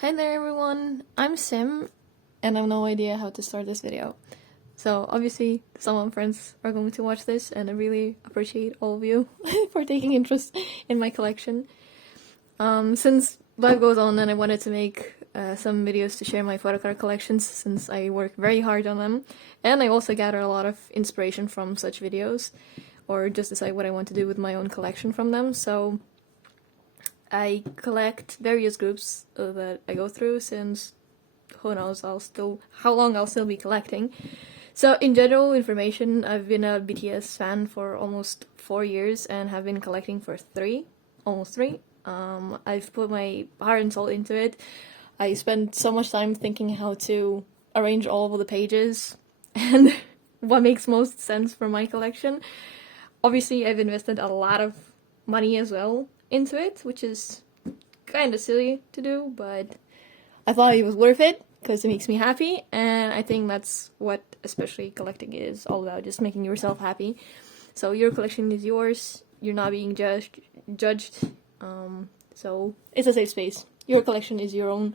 Hi there everyone, I'm Sim, and I have no idea how to start this video. So obviously some of my friends are going to watch this, and I really appreciate all of you for taking interest in my collection. Since life goes on, and I wanted to make some videos to share my photocard collections since I work very hard on them, and I also gather a lot of inspiration from such videos, or just decide what I want to do with my own collection from them. So I collect various groups that I go through, since who knows how long I'll still be collecting. So in general information, I've been a BTS fan for almost 4 years and have been collecting for almost three. I've put my heart and soul into it. I spent so much time thinking how to arrange all of the pages and what makes most sense for my collection. Obviously, I've invested a lot of money as well into it, which is kind of silly to do, but I thought it was worth it because it makes me happy, and I think that's what especially collecting is all about, just making yourself happy. So your collection is yours, you're not being judged, so it's a safe space. Your collection is your own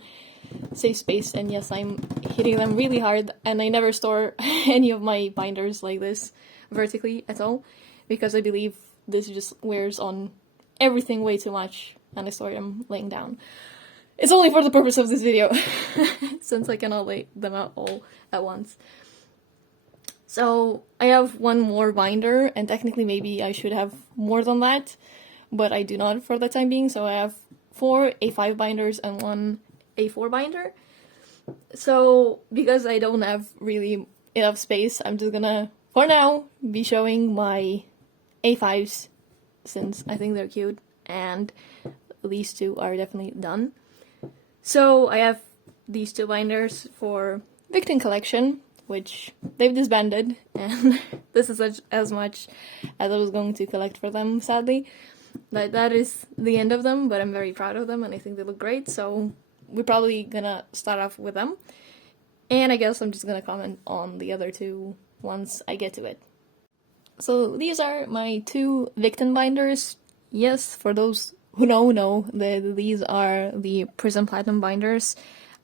safe space, and yes, I'm hitting them really hard, and I never store any of my binders like this vertically at all, because I believe this just wears on everything way too much, and I store them laying down. It's only for the purpose of this video, since I cannot lay them out all at once. So I have one more binder, and technically maybe I should have more than that, but I do not for the time being. So I have 4 A5 binders and 1 A4 binder. So because I don't have really enough space, I'm just gonna, for now, be showing my A5s, since I think they're cute, and these two are definitely done. So I have these 2 binders for Victon collection, which they've disbanded, and this is as much as I was going to collect for them, sadly. But that is the end of them, but I'm very proud of them, and I think they look great, so we're probably gonna start off with them. And I guess I'm just gonna comment on the other 2 once I get to it. So these are my 2 Victon binders. Yes, for those who know, these are the Prism Platinum binders.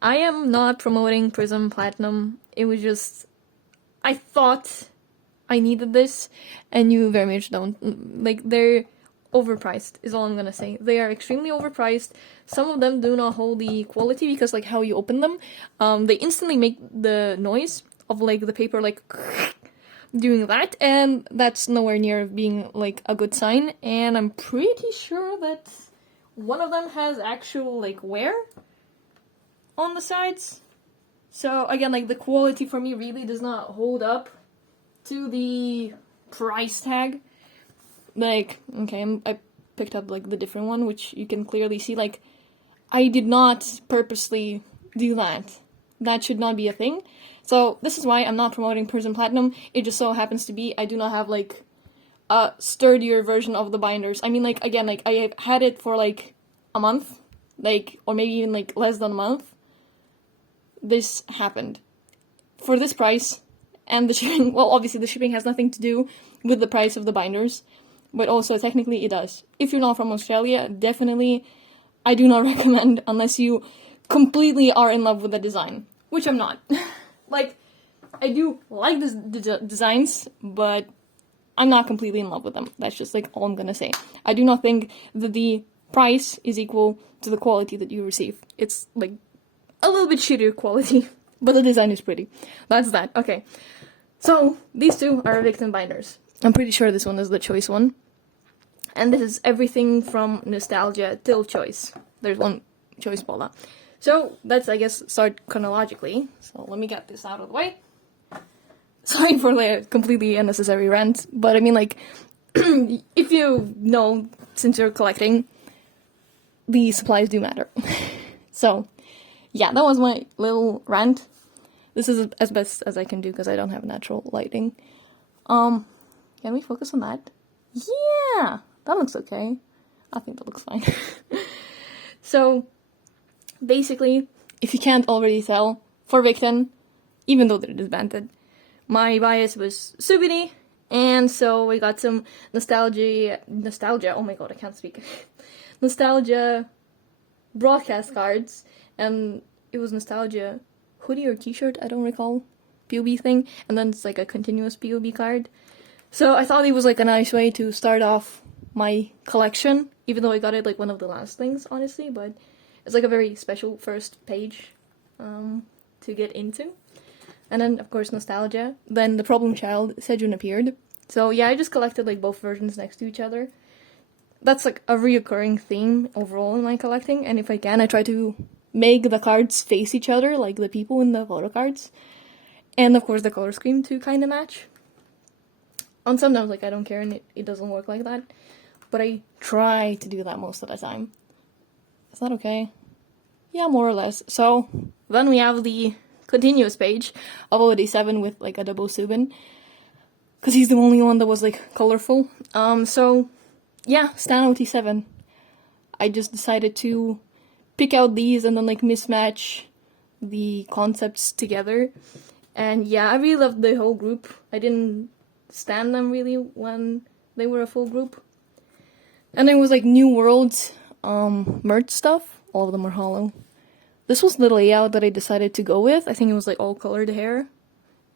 I am not promoting Prism Platinum. It was just, I thought I needed this, and you very much don't. Like, they're overpriced, is all I'm gonna say. They are extremely overpriced. Some of them do not hold the quality, because like how you open them, they instantly make the noise of like the paper like doing that, and that's nowhere near being like a good sign. And I'm pretty sure that one of them has actual like wear on the sides. So again, like the quality for me really does not hold up to the price tag. Like, okay, I picked up like the different one, which you can clearly see, like, I did not purposely do that. That should not be a thing. So this is why I'm not promoting Prism Platinum. It just so happens to be I do not have like a sturdier version of the binders. I mean, like, again, like I had it for like a month, like, or maybe even like less than a month. This happened for this price, and the shipping. Well, obviously the shipping has nothing to do with the price of the binders, but also technically it does. If you're not from Australia, definitely I do not recommend, unless you completely are in love with the design, which I'm not. Like, I do like the designs, but I'm not completely in love with them. That's just like all I'm gonna say. I do not think that the price is equal to the quality that you receive. It's like a little bit shittier quality, but the design is pretty. That's that. Okay. So these 2 are Victon binders. I'm pretty sure this one is the choice one. And this is everything from nostalgia till choice. There's one choice Paula. So let's, I guess, start chronologically. So let me get this out of the way. Sorry for the completely unnecessary rant, but I mean, like, if you know, since you're collecting, the supplies do matter. So, yeah, that was my little rant. This is as best as I can do because I don't have natural lighting. Can we focus on that? Yeah, that looks okay. I think that looks fine. So, basically, if you can't already tell, for Victon, even though they're disbanded, my bias was Subini, and so we got some nostalgia, oh my god, I can't speak, nostalgia broadcast cards, and it was nostalgia hoodie or t-shirt, I don't recall, POB thing, and then it's like a continuous POB card. So I thought it was like a nice way to start off my collection, even though I got it like one of the last things, honestly, but it's like a very special first page to get into. And then, of course, nostalgia. Then the problem child, Sejun, appeared. So yeah, I just collected like both versions next to each other. That's like a reoccurring theme overall in my collecting, and if I can, I try to make the cards face each other, like the people in the photo cards. And of course the color scheme to kind of match. On sometimes, like, I don't care and it doesn't work like that. But I try to do that most of the time. Is that okay? Yeah, more or less. So, then we have the continuous page of OD7 with, like, a double Subin. Because he's the only one that was, like, colorful. So, yeah, Stan OT7. I just decided to pick out these and then, like, mismatch the concepts together. And yeah, I really loved the whole group. I didn't stand them really when they were a full group. And there was like New Worlds merch stuff. All of them are hollow. This was the layout that I decided to go with. I think it was like all colored hair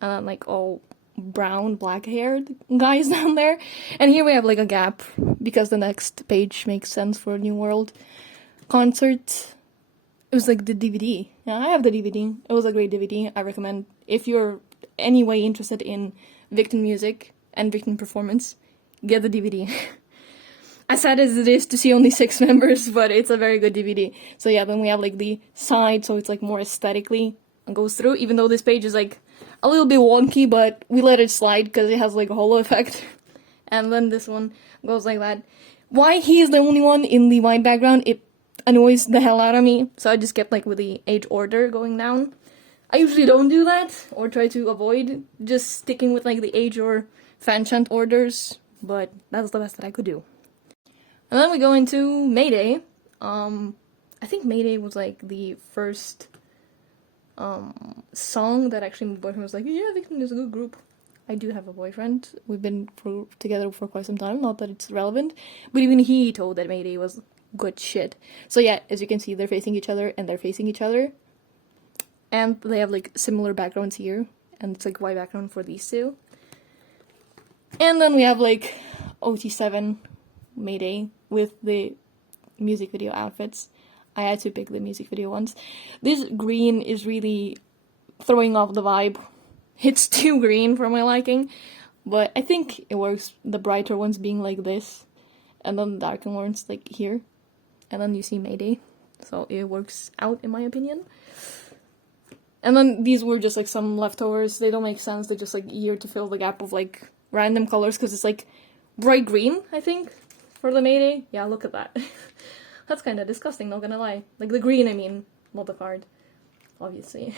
and then like all brown, black haired guys down there. And here we have like a gap because the next page makes sense for New World concert. It was like the DVD. Yeah, I have the DVD. It was a great DVD. I recommend if you're any way interested in Victon music and Victon performance, get the DVD. As sad as it is to see only 6 members, but it's a very good DVD. So yeah, then we have like the side, so it's like more aesthetically goes through, even though this page is like a little bit wonky, but we let it slide because it has like a holo effect. And then this one goes like that. Why he is the only one in the white background, it annoys the hell out of me, so I just kept like with the age order going down. I usually don't do that, or try to avoid just sticking with like the age or fan chant orders, but that's the best that I could do. And then we go into Mayday. I think Mayday was like the first song that actually my boyfriend was like, yeah, Victon is a good group. I do have a boyfriend. We've been together for quite some time, not that it's relevant, but even he told that Mayday was good shit. So yeah, as you can see, they're facing each other and they're facing each other. And they have like similar backgrounds here, and it's like white background for these two. And then we have like OT7 Mayday with the music video outfits. I had to pick the music video ones. This green is really throwing off the vibe. It's too green for my liking, but I think it works. The brighter ones being like this, and then the darker ones like here. And then you see Mayday, so it works out in my opinion. And then these were just like some leftovers. They don't make sense. They're just like here to fill the gap of like random colors because it's like bright green, I think, for the Mayday. Yeah, look at that. That's kind of disgusting, not gonna lie. Like the green, I mean, not the card, obviously.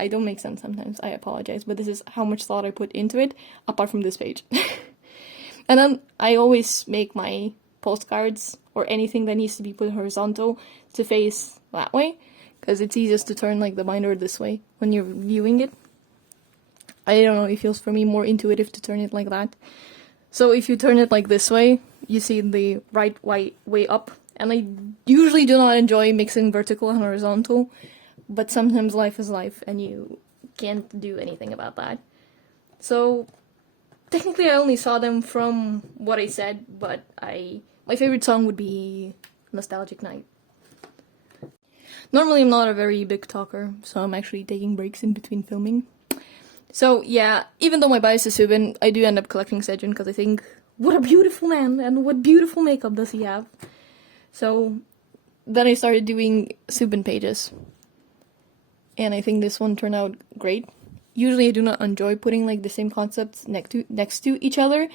I don't make sense sometimes. I apologize, but this is how much thought I put into it, apart from this page. And then I always make my postcards or anything that needs to be put horizontal to face that way, because it's easiest to turn like the binder this way when you're viewing it. I don't know, it feels for me more intuitive to turn it like that. So if you turn it like this way, you see the right way up. And I usually do not enjoy mixing vertical and horizontal, but sometimes life is life and you can't do anything about that. So technically I only saw them from what I said, but my favorite song would be Nostalgic Night. Normally I'm not a very big talker, so I'm actually taking breaks in between filming. So yeah, even though my bias is Subin, I do end up collecting Sejun because I think, what a beautiful man, and what beautiful makeup does he have. So then I started doing Subin pages. And I think this one turned out great. Usually I do not enjoy putting like the same concepts next to each other,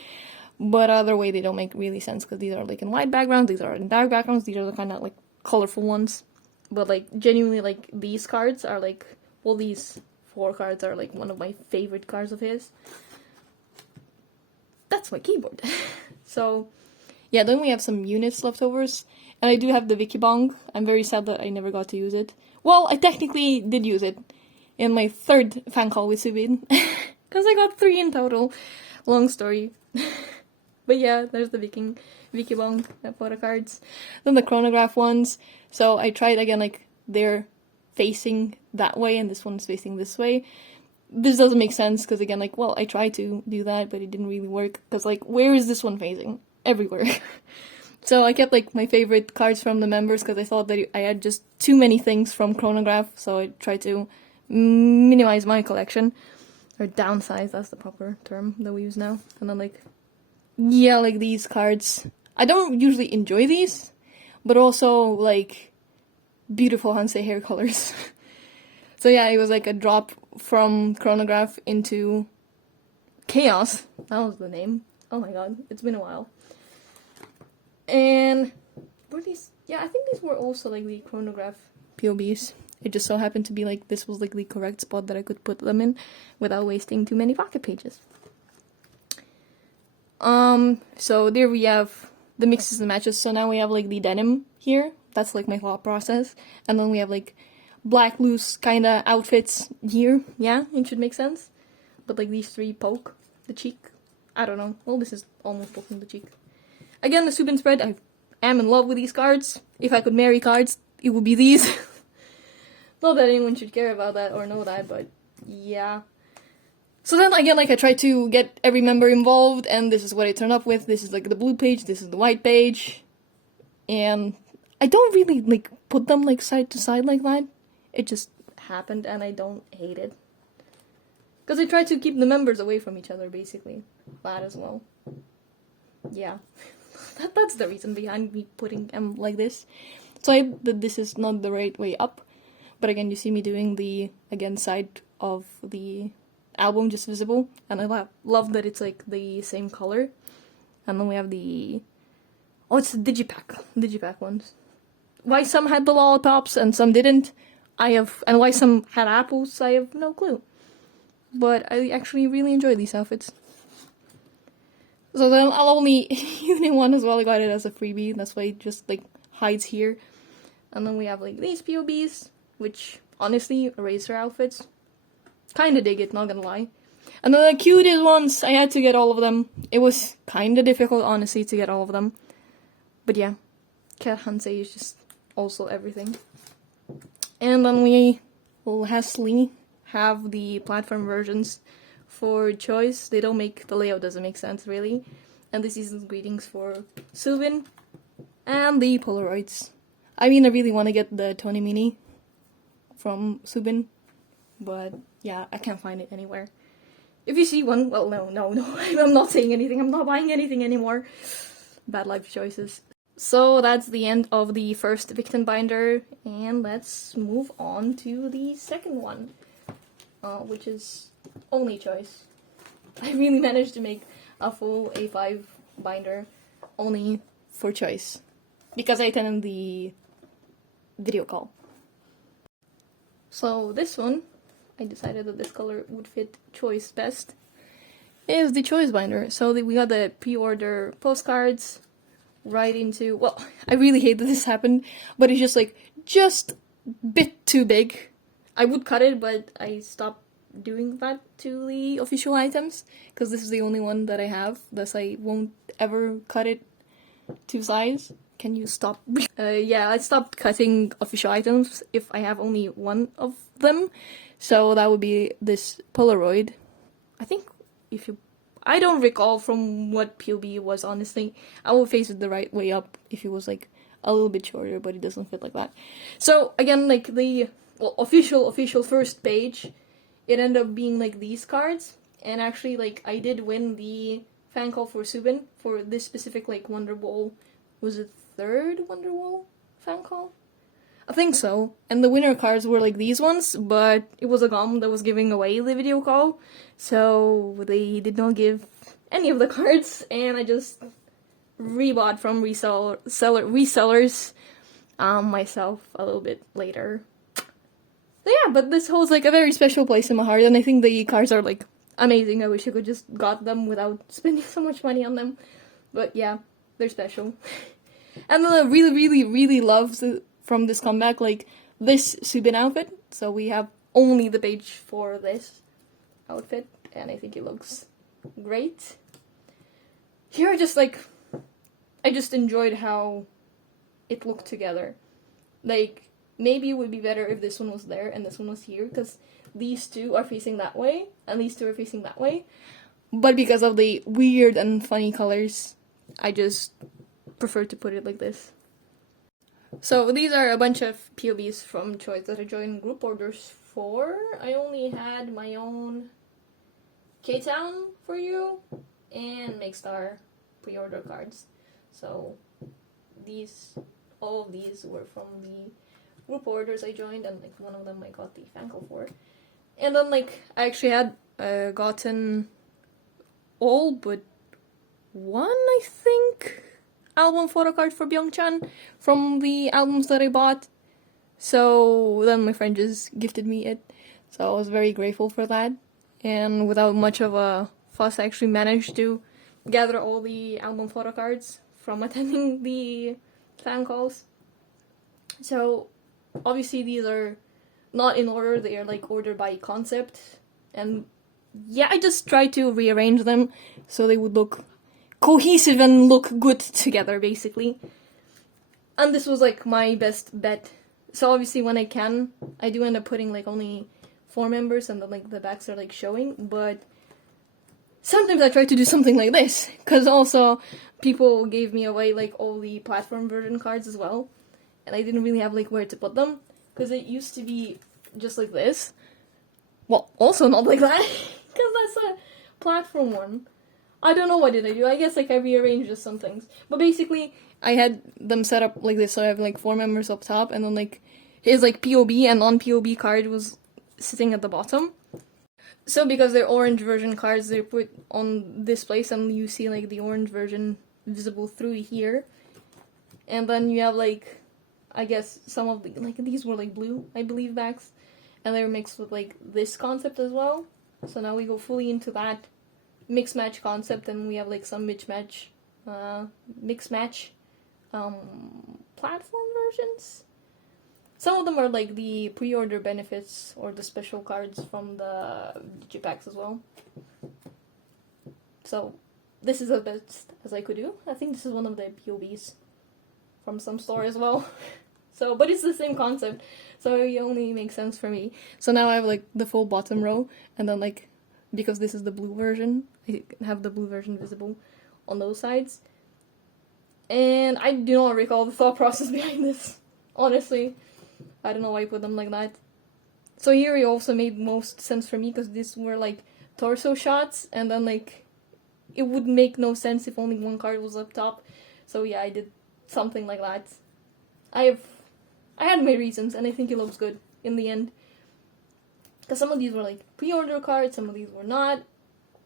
but other way they don't make really sense because these are like in white backgrounds, these are in dark backgrounds, these are the kind of like colorful ones. But like genuinely like these cards are like, well, these 4 cards are like one of my favorite cards of his. That's my keyboard. So yeah, then we have some units leftovers, and I do have the Wiki Bong. I'm very sad that I never got to use it. Well, I technically did use it in my 3rd fan call with Subin, because I got 3 in total. Long story. But yeah, there's the Vicky Bong photo cards. Then the chronograph ones. So I tried again, like they're facing that way and this one's facing this way. This doesn't make sense because again, like, well, I tried to do that, but it didn't really work because like, where is this one facing? Everywhere. So I kept like my favorite cards from the members because I thought that I had just too many things from chronograph. So I tried to minimize my collection, or downsize. That's the proper term that we use now. And then like, yeah, like these cards. I don't usually enjoy these, but also like beautiful Hansei hair colors. So yeah, it was like a drop from chronograph into chaos. That was the name. Oh my god, it's been a while. And were these? Yeah, I think these were also like the chronograph POBs. It just so happened to be like this was like the correct spot that I could put them in without wasting too many pocket pages. So there we have the mixes and matches. So now we have like the denim here. That's like my thought process. And then we have like black loose kinda outfits here. Yeah, it should make sense. But like these three poke the cheek. I don't know. Well, this is almost poking the cheek. Again, the Subin spread. I am in love with these cards. If I could marry cards, it would be these. Not that anyone should care about that or know that, but yeah. So then again, like I tried to get every member involved, and this is what I turned up with. This is like the blue page, this is the white page. And I don't really like put them like side to side like that. It just happened and I don't hate it. Because I tried to keep the members away from each other, basically. That as well. Yeah. That's the reason behind me putting them like this. So I that this is not the right way up. But again, you see me doing the, again, side of the album just visible. And I love that it's like the same color. And then we have the... Oh, it's the Digipack ones. Why some had the lollipops and some didn't, and why some had apples, I have no clue. But I actually really enjoy these outfits. So then I'll only uni one as well. I got it as a freebie. That's why it just like hides here. And then we have like these POBs, which honestly eraser outfits. Kinda dig it, not gonna lie. And then the cutest ones, I had to get all of them. It was kinda difficult, honestly, to get all of them. But yeah, Cat Hansei is just also everything. And then we lastly have the platform versions for choice. They don't make, the layout doesn't make sense really. And the season's greetings for Subin and the Polaroids. I mean, I really want to get the Tony Mini from Subin, but yeah, I can't find it anywhere. If you see one, well, no, I'm not saying anything. I'm not buying anything anymore. Bad life choices. So that's the end of the first Victon binder, and let's move on to the second one, which is only choice. I really managed to make a full A5 binder only for choice, because I attended the video call. So this one, I decided that this color would fit choice best, is the choice binder. So we got the pre-order postcards, right into, well, I really hate that this happened, but it's just like, just bit too big. I would cut it, but I stopped doing that to the official items, because this is the only one that I have, thus I won't ever cut it to size. Can you stop? Yeah, I stopped cutting official items if I have only one of them, so that would be this Polaroid. I think if you... I don't recall from what POB it was, honestly. I will face it the right way up if it was like a little bit shorter, but it doesn't fit like that. So again, like the official first page, it ended up being like these cards. And actually, like, I did win the fan call for Subin for this specific like Wonderwall. Was it third Wonderwall fan call? I think so. And the winner cards were like these ones, but it was a GOM that was giving away the video call, so they did not give any of the cards, and I just rebought from resellers myself a little bit later. So yeah, but this holds like a very special place in my heart, and I think the cards are like amazing. I wish I could just got them without spending so much money on them, but yeah, they're special. And then I really love from this comeback, like, this Subin outfit. So we have only the page for this outfit, and I think it looks great. here I just enjoyed how it looked together. Like, maybe it would be better if this one was there and this one was here, because these two are facing that way, and these two are facing that way. But because of the weird and funny colors, I just prefer to put it like this. So these are a bunch of POVs from Choice that I joined group orders for. I only had my own K-Town for you and Makestar pre-order cards. So all of these were from the group orders I joined, and like one of them I got the fancl for. And then like I actually had gotten all but one, I think, album photocard for Byungchan from the albums that I bought. So then my friend just gifted me it. So I was very grateful for that. And without much of a fuss, I actually managed to gather all the album photocards from attending the fan calls. So obviously these are not in order, they are like ordered by concept. And yeah, I just tried to rearrange them so they would look cohesive and look good together, basically. And this was like my best bet. So obviously when I can, I do end up putting like only 4 members and then like the backs are like showing, but sometimes I try to do something like this, because also people gave me away like all the platform version cards as well, and I didn't really have like where to put them, because it used to be just like this. Well, also not like that, because that's a platform one. I don't know what did I do. I guess like I rearranged just some things. But basically, I had them set up like this, so I have like 4 members up top, and then like his like POB and non-POB card was sitting at the bottom. So because they're orange version cards, they're put on this place, and you see like the orange version visible through here. And then you have like, I guess some of the, like these were like blue, I believe, backs. And they were mixed with like this concept as well. So now we go fully into that mix match concept, and we have like some mix match platform versions. Some of them are like the pre-order benefits or the special cards from the digipacks as well. So this is as best as I could do. I think this is one of the POBs from some store as well. So, but it's the same concept, so it only makes sense for me. So now I have like the full bottom row, and then like, because this is the blue version, I have the blue version visible on those sides. And I do not recall the thought process behind this, honestly. I don't know why I put them like that. So here it also made most sense for me, because these were like torso shots, and then like it would make no sense if only one card was up top. So yeah, I did something like that. I had my reasons, and I think it looks good in the end. Because some of these were like pre-order cards, some of these were not.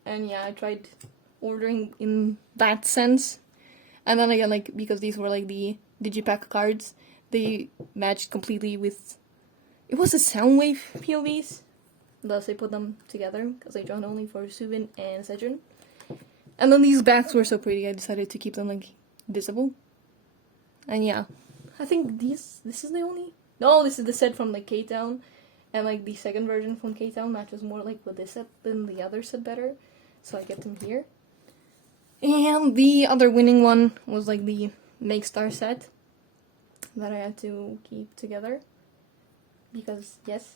And yeah, I tried ordering in that sense. And then again, like, because these were like the digipack cards, they matched completely with, it was the Soundwave POVs. Thus I put them together, because I joined only for Subin and Sejun. And then these backs were so pretty, I decided to keep them like visible. And yeah, I think this is the only, no, this is the set from like K-Town. And like the second version from K-Town matches more like with this set than the other set better. So I kept them here. And the other winning one was like the Makestar set that I had to keep together. Because, yes.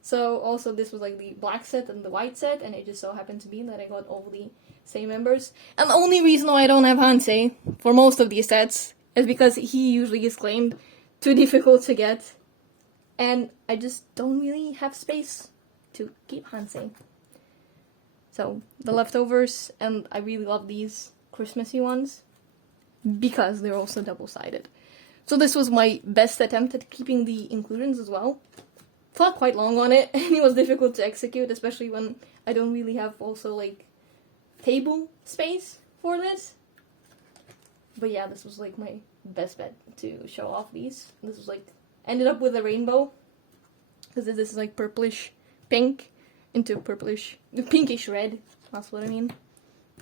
So also this was like the black set and the white set, and it just so happened to be that I got all the same members. And the only reason why I don't have Hansei for most of these sets is because he usually is claimed too difficult to get. And I just don't really have space to keep Hansei. So, the leftovers, and I really love these Christmassy ones, because they're also double-sided. So this was my best attempt at keeping the inclusions as well. Thought quite long on it, and it was difficult to execute, especially when I don't really have also, like, table space for this. But yeah, this was, like, my best bet to show off these. This was, like, ended up with a rainbow, because this is, like, purplish pink into purplish, pinkish red, that's what I mean.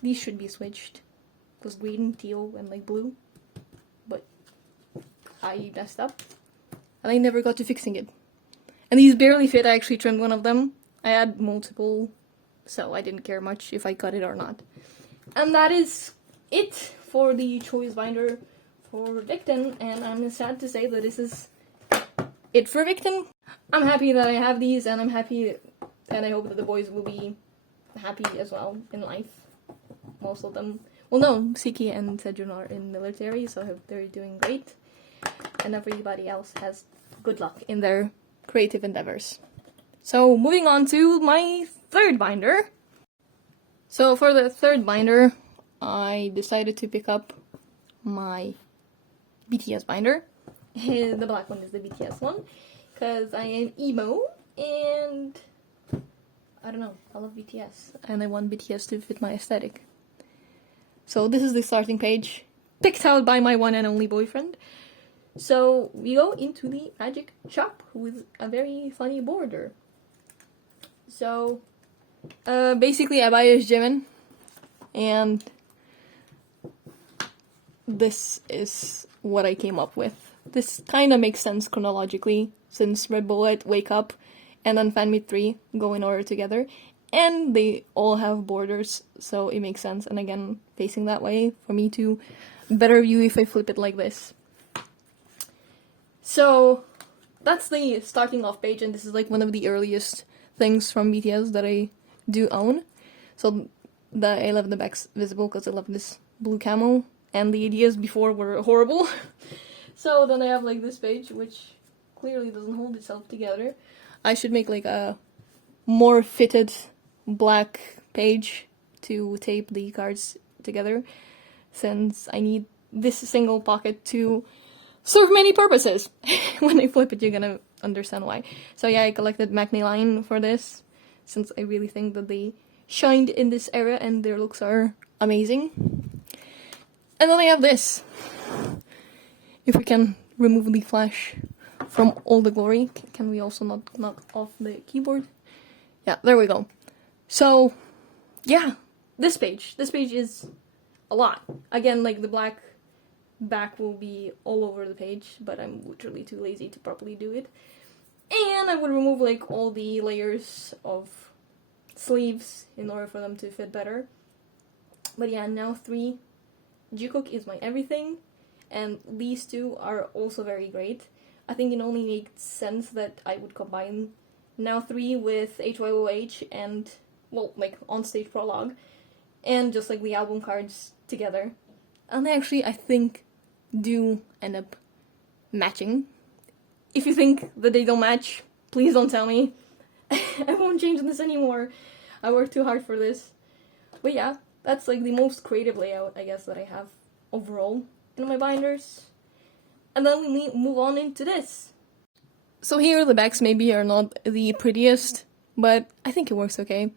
These should be switched. It was green, teal, and, like, blue. But I messed up, and I never got to fixing it. And these barely fit. I actually trimmed one of them. I had multiple so I didn't care much if I cut it or not. And that is it for the choice binder for Victon, and I'm sad to say that this is it for Victon. I'm happy that I have these, and I'm happy, and I hope that the boys will be happy as well in life. Most of them. Well, no, Siki and Sejun are in military, so I hope they're doing great. And everybody else has good luck in their creative endeavors. So, moving on to my third binder. So, for the third binder, I decided to pick up my BTS binder. The black one is the BTS one, because I am emo, and I don't know, I love BTS, and I want BTS to fit my aesthetic. So this is the starting page, picked out by my one and only boyfriend. So we go into the magic shop with a very funny border. So basically I buy this Jimin, and this is what I came up with. This kind of makes sense chronologically, since Red Bullet, Wake Up, and then Fan Meet 3 go in order together. And they all have borders, so it makes sense. And again, facing that way for me to better view if I flip it like this. So that's the starting off page, and this is like one of the earliest things from BTS that I do own. So I love the back's visible because I love this blue camo, and the ideas before were horrible. So then I have like this page, which clearly doesn't hold itself together. I should make like a more fitted black page to tape the cards together, since I need this single pocket to serve many purposes. When I flip it, you're gonna understand why. So yeah, I collected Maknae line for this, since I really think that they shined in this era and their looks are amazing. And then I have this. If we can remove the flash from all the glory, can we also not knock off the keyboard? Yeah, there we go. So, yeah, this page is a lot. Again, like the black back will be all over the page, but I'm literally too lazy to properly do it. And I would remove like all the layers of sleeves in order for them to fit better. But yeah, now 3, Jikook is my everything, and these two are also very great. I think it only makes sense that I would combine now 3 with HYOH and, well, like, on-stage prologue, and just, like, the album cards together. And they actually, I think, do end up matching. If you think that they don't match, please don't tell me. I won't change this anymore. I worked too hard for this. But yeah, that's, like, the most creative layout, I guess, that I have overall in my binders. And then we move on into this. So here the backs maybe are not the prettiest, but I think it works okay.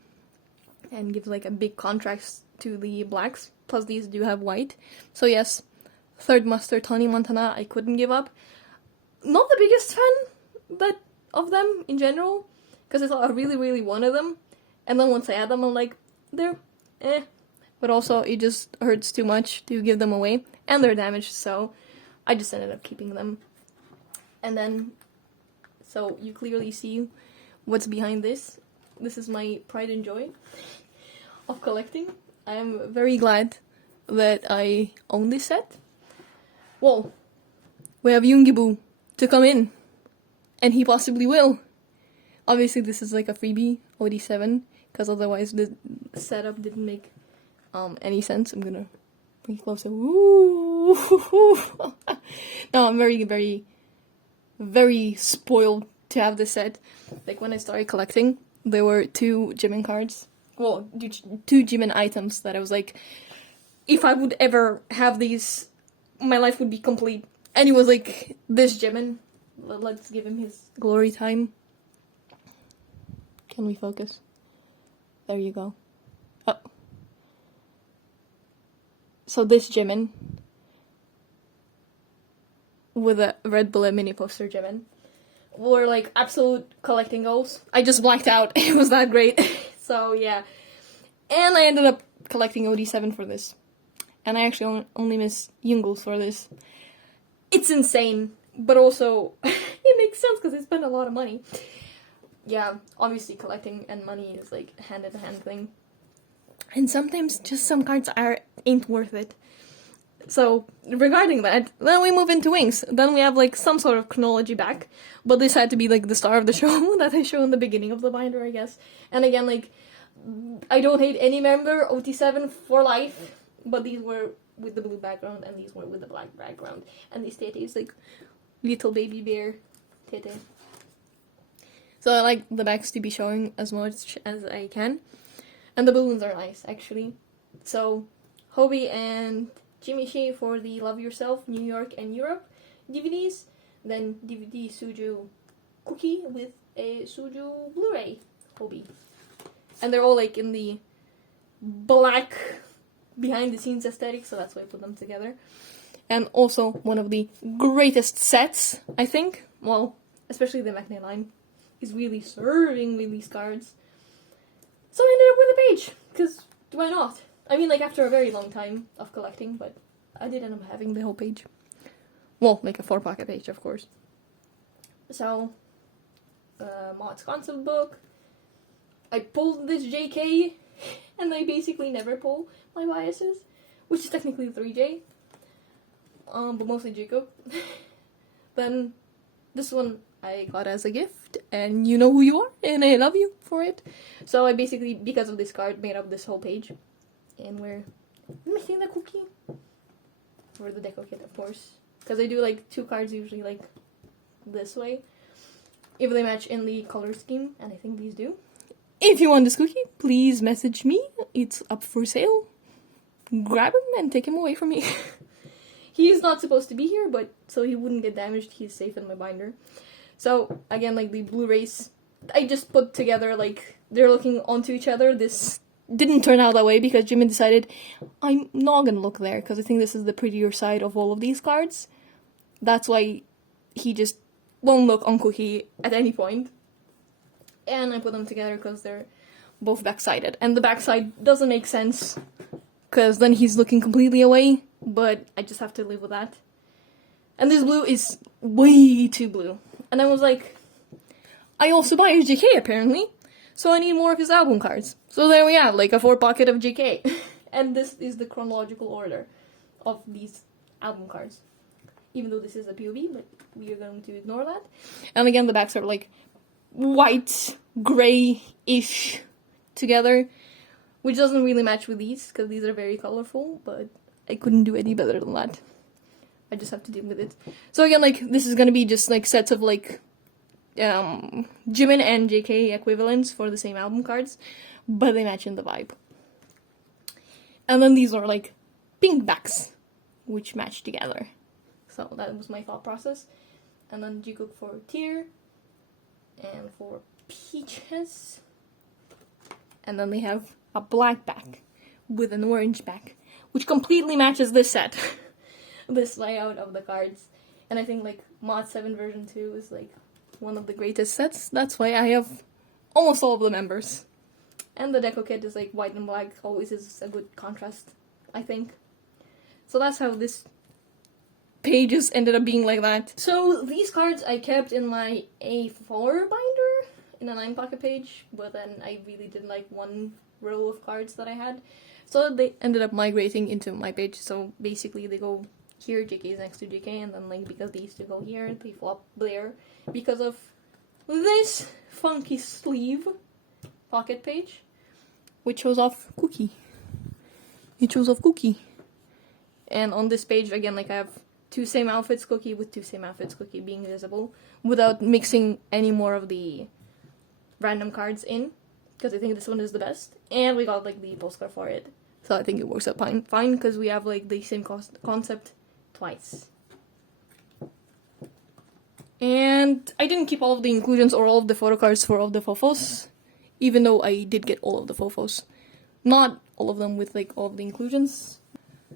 And gives like a big contrast to the blacks. Plus these do have white. So yes, third muster Tony Montana I couldn't give up. Not the biggest fan of them in general, because I thought I really wanted them. And then once I had them I'm like, they're eh. But also it just hurts too much to give them away. And they're damaged, so I just ended up keeping them. And then, so you clearly see what's behind this. This is my pride and joy of collecting. I am very glad that I own this set. Well, we have Yoongi-boo to come in, and he possibly will. Obviously this is like a freebie, OD7, because otherwise the setup didn't make any sense. I'm gonna bring it closer. Ooh. No, I'm very spoiled to have this set. Like when I started collecting, there were 2 Jimin cards. Well, 2 Jimin items that I was like, if I would ever have these, my life would be complete. And it was like, this Jimin. Let's give him his glory time. Can we focus? There you go. Oh. So this Jimin with a Red Bullet mini poster Jimin were like absolute collecting goals. I just blacked out. It was that great. So yeah. And I ended up collecting OD7 for this. And I actually only miss Yoonggul for this. It's insane, but also it makes sense because I spent a lot of money. yeah, obviously collecting and money is like a hand-in-hand thing. And sometimes just some cards ain't worth it. So, regarding that, then we move into wings. Then we have, like, some sort of chronology back. But this had to be, like, the star of the show that I show in the beginning of the binder, I guess. And again, like, I don't hate any member, OT7 for life. But these were with the blue background, and these were with the black background. And these Tete is, like, little baby bear Tete. So I like the backs to be showing as much as I can. And the balloons are nice, actually. So, Hobie and Jimmy Shea for the Love Yourself, New York and Europe DVDs. Then DVD Suju Cookie with a Suju Blu-ray Hobie. And they're all like in the black behind the scenes aesthetic, so that's why I put them together. And also one of the greatest sets, I think. Well, especially the Matinee line is really serving with these cards. So I ended up with a page, because why not? I mean, like, after a very long time of collecting, but I did end up having the whole page. Well, like a 4-pocket page, of course. So, Maud's concept book. I pulled this JK, and I basically never pull my biases, which is technically 3J. But mostly Jacob. Then, this one I got as a gift, and you know who you are, and I love you for it. So I basically, because of this card, made up this whole page. And we're missing the cookie. Or the deco kit, of course. Because I do, like, 2 cards usually, like, this way. If they match in the color scheme, and I think these do. If you want this cookie, please message me. It's up for sale. Grab him and take him away from me. He's not supposed to be here, but so he wouldn't get damaged, he's safe in my binder. So, again, like, the Blu-rays, I just put together, like, they're looking onto each other. This didn't turn out that way because Jimin decided I'm not gonna look there because I think this is the prettier side of all of these cards. That's why he just won't look on Cookie at any point. And I put them together because they're both back-sided. And the backside doesn't make sense because then he's looking completely away, but I just have to live with that. And this blue is way too blue. And I was like, I also buy his JK apparently. So I need more of his album cards. So there we have, like, a 4-pocket of JK. And this is the chronological order of these album cards. Even though this is a POV, but we are going to ignore that. And again, the backs are, like, white, grey-ish together. Which doesn't really match with these, because these are very colorful. But I couldn't do any better than that. I just have to deal with it. So again, like, this is gonna be just, like, sets of, like, Jimin and JK equivalents for the same album cards, but they match in the vibe. And then these are like pink backs, which match together. So that was my thought process. And then Jikook for Tear, and for Peaches. And then they have a black back with an orange back, which completely matches this set. This layout of the cards. And I think like Mod 7 version 2 is like one of the greatest sets. That's why I have almost all of the members. And the deco kit is like white and black, always is a good contrast, I think. So that's how this pages ended up being like that. So these cards I kept in my A4 binder in a 9-pocket page, but then I really didn't like one row of cards that I had. So they ended up migrating into my page. So basically they go here, JK is next to JK, and then like because these two go here, they flop there because of this funky sleeve pocket page, which shows off Cookie. It shows off Cookie. And on this page, again, like I have 2 same outfits Cookie with 2 same outfits Cookie being visible without mixing any more of the random cards in, because I think this one is the best. And we got like the postcard for it. So I think it works out fine because we have like the same concept twice. And I didn't keep all of the inclusions or all of the photocards for all of the fofos, even though I did get all of the fofos. Not all of them with like all of the inclusions.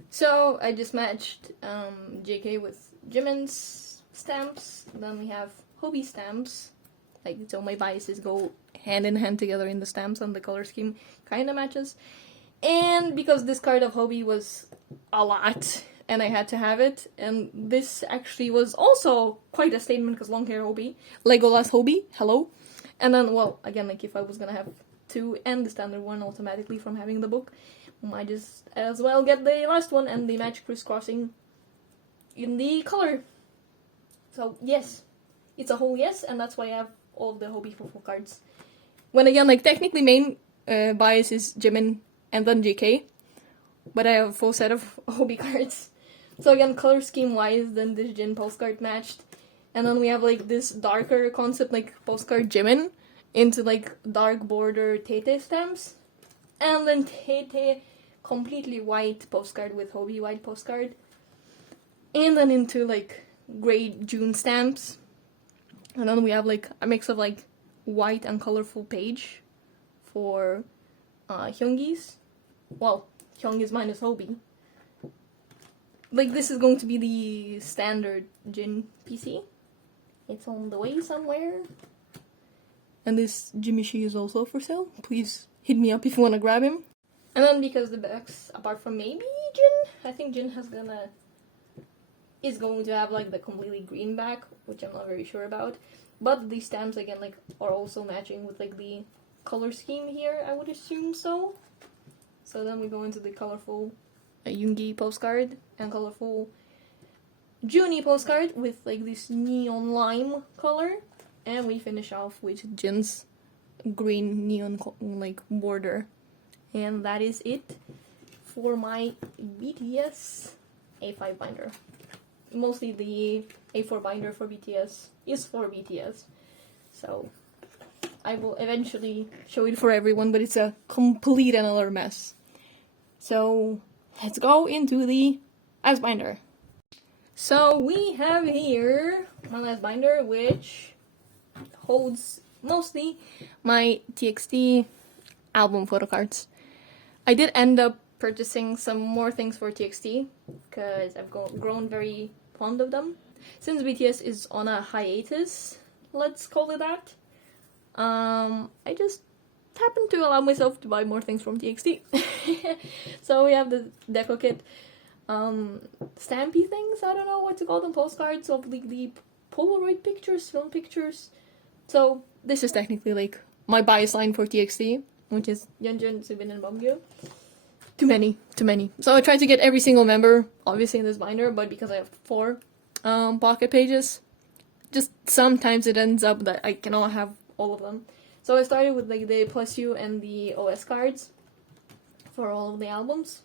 So I just matched JK with Jimin's stamps. Then we have Hobie stamps. Like, so my biases go hand in hand together in the stamps, and the color scheme kind of matches. And because this card of Hobie was a lot, and I had to have it, and this actually was also quite a statement because long hair Hobie, Legolas Hobie, hello. And then, well, again, like if I was gonna have two and the standard one automatically from having the book, might just as well get the last one and the magic crisscrossing in the color. So yes, it's a whole yes, and that's why I have all the Hobby Full cards. When again, like technically main bias is Jimin and then GK, but I have a full set of Hobby cards. So again, color scheme wise, then this Jin postcard matched, and then we have like this darker concept like postcard Jimin into like dark border Tete stamps, and then Tete completely white postcard with Hobby white postcard, and then into like gray June stamps, and then we have like a mix of like white and colorful page for Hyungi's. Well, Hyungi's minus Hobby. Like this is going to be the standard Jin PC. It's on the way somewhere. And this Jimmy Shi is also for sale. Please hit me up if you want to grab him. And then because the backs, apart from maybe Jin, I think Jin is going to have like the completely green back, which I'm not very sure about. But these stamps again like are also matching with like the color scheme here, I would assume so. So then we go into the colorful Yoongi postcard and colorful Junie postcard with like this neon lime color, and we finish off with Jin's green neon like border, and that is it for my BTS A5 binder. Mostly the A4 binder for BTS is for BTS, so I will eventually show it for everyone, but it's a complete and utter mess. So let's go into the last binder. So we have here my last binder, which holds mostly my TXT album photocards. I did end up purchasing some more things for TXT because I've grown very fond of them. Since BTS is on a hiatus, let's call it that, I just happened to allow myself to buy more things from TXT. So we have the deco kit, stampy things, I don't know what to call them, postcards of the Polaroid pictures, film pictures. So this is technically like my bias line for TXT, which is Yeonjun, Subin, and Bumgyu. Too many. So I tried to get every single member, obviously in this binder, but because I have 4 pocket pages, just sometimes it ends up that I cannot have all of them. So I started with like the Plus U and the OS cards for all of the albums.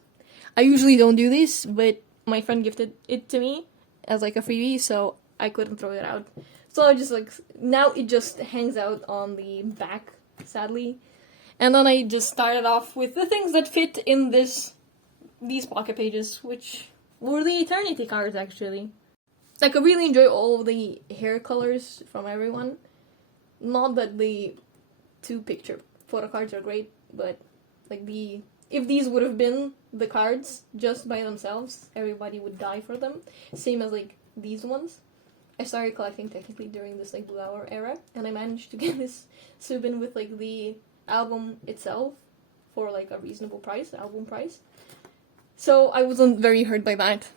I usually don't do this, but my friend gifted it to me as like a freebie, so I couldn't throw it out. So I just like, now it just hangs out on the back, sadly. And then I just started off with the things that fit in these pocket pages, which were the Eternity cards actually. Like I really enjoy all of the hair colors from everyone. Not that the 2 picture photo cards are great, but like if these would have been the cards just by themselves, everybody would die for them. Same as like these ones. I started collecting technically during this like Blue Hour era, and I managed to get this Subin with like the album itself for like a reasonable price, album price. So I wasn't very hurt by that.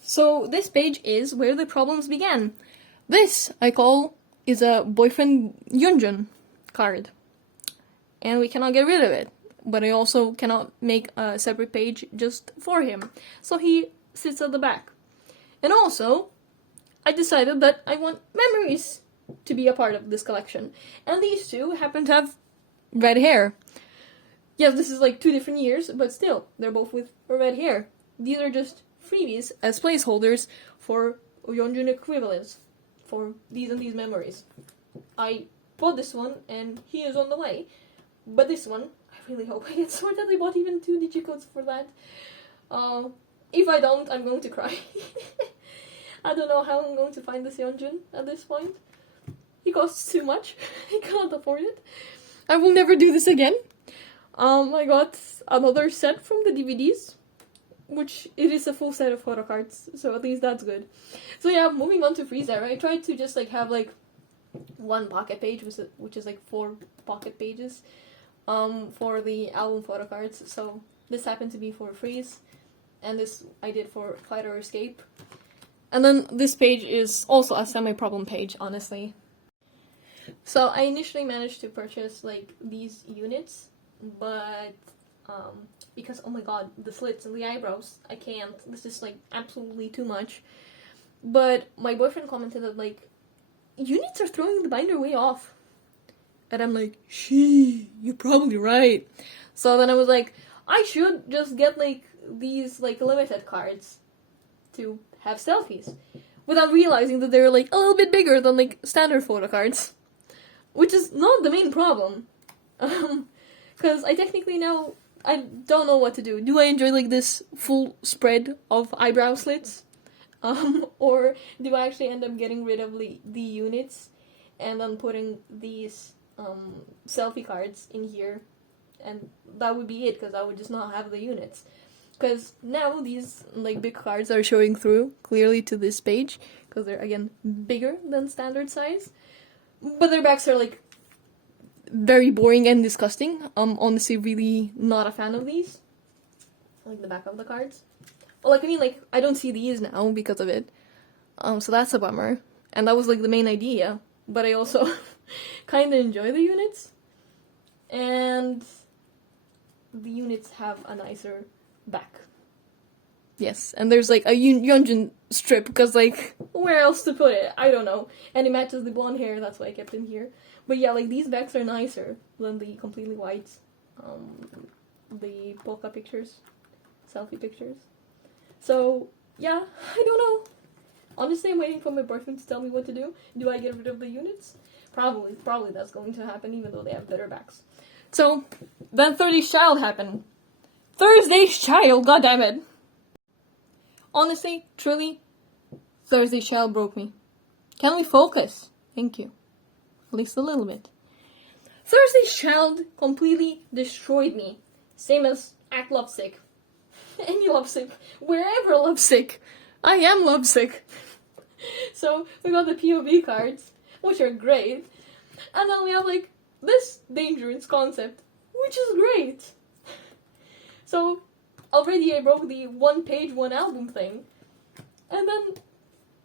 So this page is where the problems began. This I call is a boyfriend Yeonjun card, and we cannot get rid of it. But I also cannot make a separate page just for him, so he sits at the back. And also, I decided that I want memories to be a part of this collection, and these 2 happen to have red hair. Yes, this is like 2 different years, but still, they're both with red hair. These are just freebies as placeholders for Yeonjun equivalents for these and these memories. I bought this one, and he is on the way. But this one, I really hope I get sorted. I bought even 2 digicodes for that. If I don't, I'm going to cry. I don't know how I'm going to find this Yeonjun at this point. He costs too much. I cannot afford it. I will never do this again. I got another set from the DVDs, which it is a full set of photo cards, so at least that's good. So yeah, moving on to Freezer, I tried to just like have like 1 pocket page, which is like 4 pocket pages, for the album photo cards. So this happened to be for Freeze, and this I did for Fight or Escape. And then this page is also a semi-problem page, honestly. So I initially managed to purchase like these units, but because oh my god, the slits and the eyebrows, I can't. This is like absolutely too much. But my boyfriend commented that like units are throwing the binder way off. And I'm like, you're probably right. So then I was like, I should just get like these like limited cards to have selfies. Without realizing that they're like a little bit bigger than like standard photo cards. Which is not the main problem. Because I technically now, I don't know what to do. Do I enjoy like this full spread of eyebrow slits? Or do I actually end up getting rid of the units and then putting these selfie cards in here, and that would be it, because I would just not have the units. Because now these like big cards are showing through clearly to this page, because they're again bigger than standard size, but their backs are like very boring and disgusting. I'm honestly really not a fan of these. Like the back of the cards. Well, like I mean, like I don't see these now because of it. So that's a bummer. And that was like the main idea. But I also kind of enjoy the units. And the units have a nicer back. Yes, and there's like a Yeonjun strip, because like, where else to put it? I don't know. And it matches the blonde hair, that's why I kept him here. But yeah, like these backs are nicer than the completely white, the polka pictures, selfie pictures. So, yeah, I don't know. Honestly, I'm waiting for my boyfriend to tell me what to do. Do I get rid of the units? Probably that's going to happen, even though they have better backs. So, then Thursday's Child happened. Thursday's Child, goddammit. Honestly, truly, Thursday's Child broke me. Can we focus? Thank you. At least a little bit. Thursday's Child completely destroyed me. Same as act lovesick. Any lovesick. Wherever lovesick. I am lovesick. So, we got the POV cards, which are great. And then we have, like, this dangerous concept, which is great. So, already I broke the one page, one album thing. And then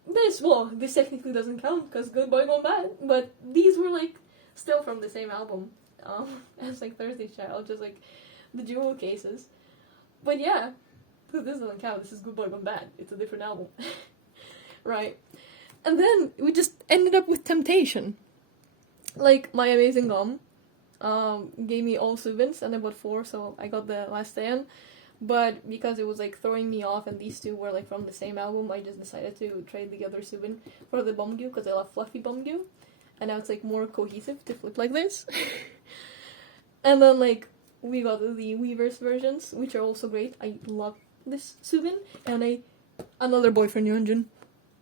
this technically doesn't count, because Good Boy Gone Bad, but these were, like, still from the same album. As, like, Thursday's Child, just, like, the jewel cases. But yeah, this doesn't count, this is Good Boy Gone Bad. It's a different album. Right. And then we just ended up with Temptation. Like, My Amazing Gum gave me all Subins, and I bought 4, so I got the last stand. But because it was like throwing me off and these two were like from the same album, I just decided to trade the other Subin for the Bumgyu, because I love fluffy Bumgyu. And now it's like more cohesive to flip like this. And then like we got the Weverse versions, which are also great. I love this Subin. And another boyfriend Yeonjun.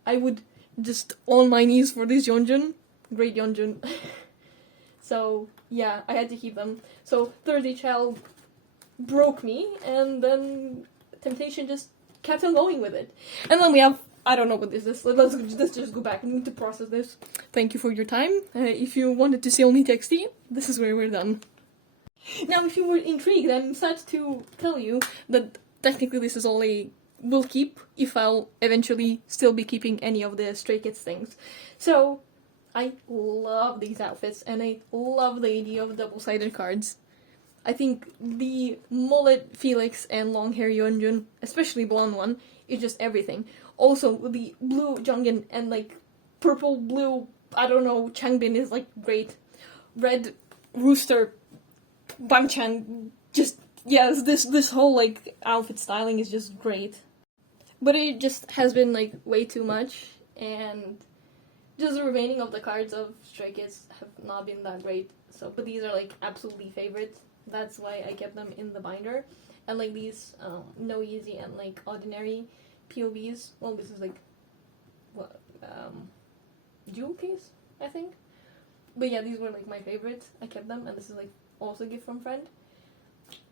I would just on my knees for this Yeonjun. Great Yeonjun. So yeah, I had to keep them. So Thursday Child broke me, and then Temptation just kept on going with it. And then we have, I don't know what this is. Let's just go back. I need to process this. Thank you for your time. If you wanted to see only TXT, this is where we're done. Now, if you were intrigued, I'm sad to tell you that technically this is all I will keep, if I'll eventually still be keeping any of the Stray Kids things. So, I love these outfits, and I love the idea of double-sided cards. I think the mullet Felix and long hair Yeonjun, especially blonde one, is just everything. Also, the blue Jungin and like purple blue, I don't know, Changbin is like great. Red Rooster Bangchan, just, yes, this whole like outfit styling is just great. But it just has been like way too much, and just the remaining of the cards of Stray Kids have not been that great. So, but these are like absolutely favorites. That's why I kept them in the binder. And like these No Easy and like Ordinary POVs. Well, this is like what jewel case, I think. But yeah, these were like my favorites. I kept them, and this is like also a gift from friend.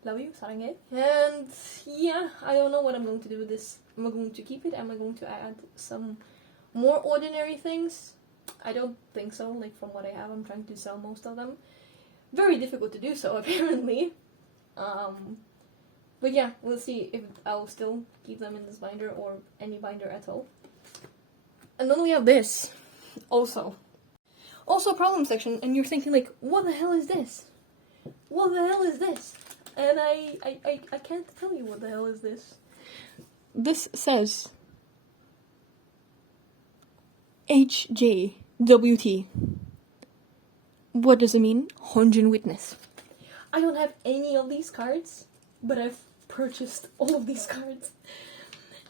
Love you, 사랑해. And yeah, I don't know what I'm going to do with this. Am I going to keep it? Am I going to add some more ordinary things? I don't think so. Like from what I have, I'm trying to sell most of them. Very difficult to do so, apparently. But yeah, we'll see if I'll still keep them in this binder or any binder at all. And then we have this, also. Also a problem section, and you're thinking like, what the hell is this? What the hell is this? And I can't tell you what the hell is this. This says HJWT. What does it mean? Honjin Witness. I don't have any of these cards, but I've purchased all of these cards.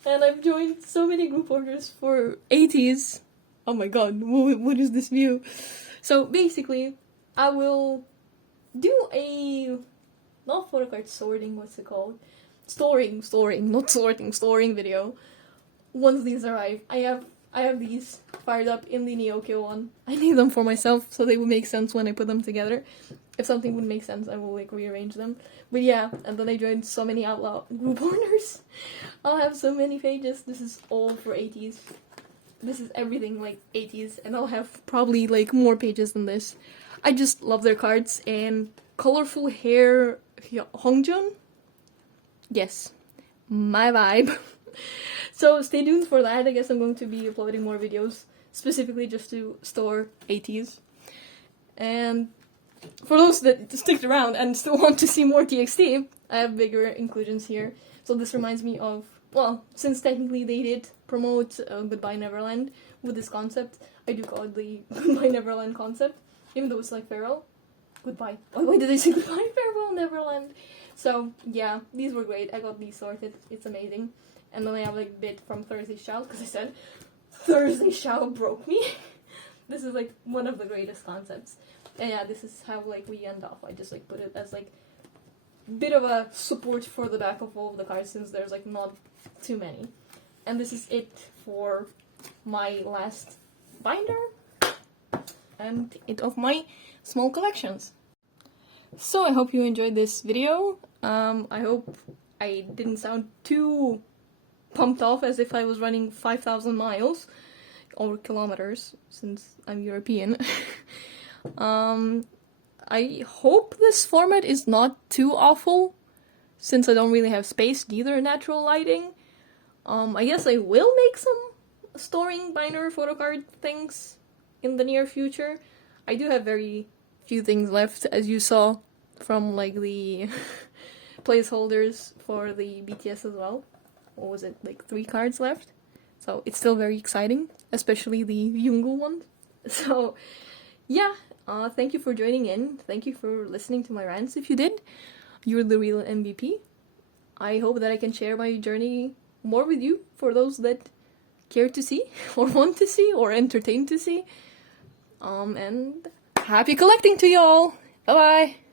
And I've joined so many group orders for Ateez. Oh my god, what is this view? So basically, I will do a, not photocard sorting, what's it called? Storing video. Once these arrive, I have these fired up in the Neokyo one. I need them for myself so they would make sense when I put them together. If something would make sense, I will like rearrange them. But yeah, and then I joined so many outlaw group orders. I'll have so many pages. This is all for Ateez. This is everything like Ateez, and I'll have probably like more pages than this. I just love their cards and colorful hair Hongjun. Yes, my vibe. So stay tuned for that. I guess I'm going to be uploading more videos specifically just to store Ateez. And for those that stick around and still want to see more TXT, I have bigger inclusions here. So this reminds me of, well, since technically they did promote Goodbye Neverland with this concept, I do call it the Goodbye Neverland concept, even though it's like farewell. Goodbye. Oh, why did I say goodbye? Farewell Neverland. So yeah, these were great. I got these sorted. It's amazing. And then I have like a bit from Thursday's Shout, because I said Thursday's Shout broke me. This is like one of the greatest concepts. And yeah, this is how like we end off. I just like put it as like bit of a support for the back of all of the cards, since there's like not too many. And this is it for my last binder and it of my small collections. So I hope you enjoyed this video. I hope I didn't sound too pumped off as if I was running 5,000 miles or kilometers, since I'm European. I hope this format is not too awful, since I don't really have space, neither natural lighting. I guess I will make some storing binder photocard things in the near future. I do have very few things left, as you saw from like the placeholders for the BTS as well. What was it, like 3 cards left? So it's still very exciting, especially the Yungu one. So yeah, thank you for joining in. Thank you for listening to my rants. If you did, you're the real MVP. I hope that I can share my journey more with you, for those that care to see, or want to see, or entertain to see. And happy collecting to y'all! Bye bye!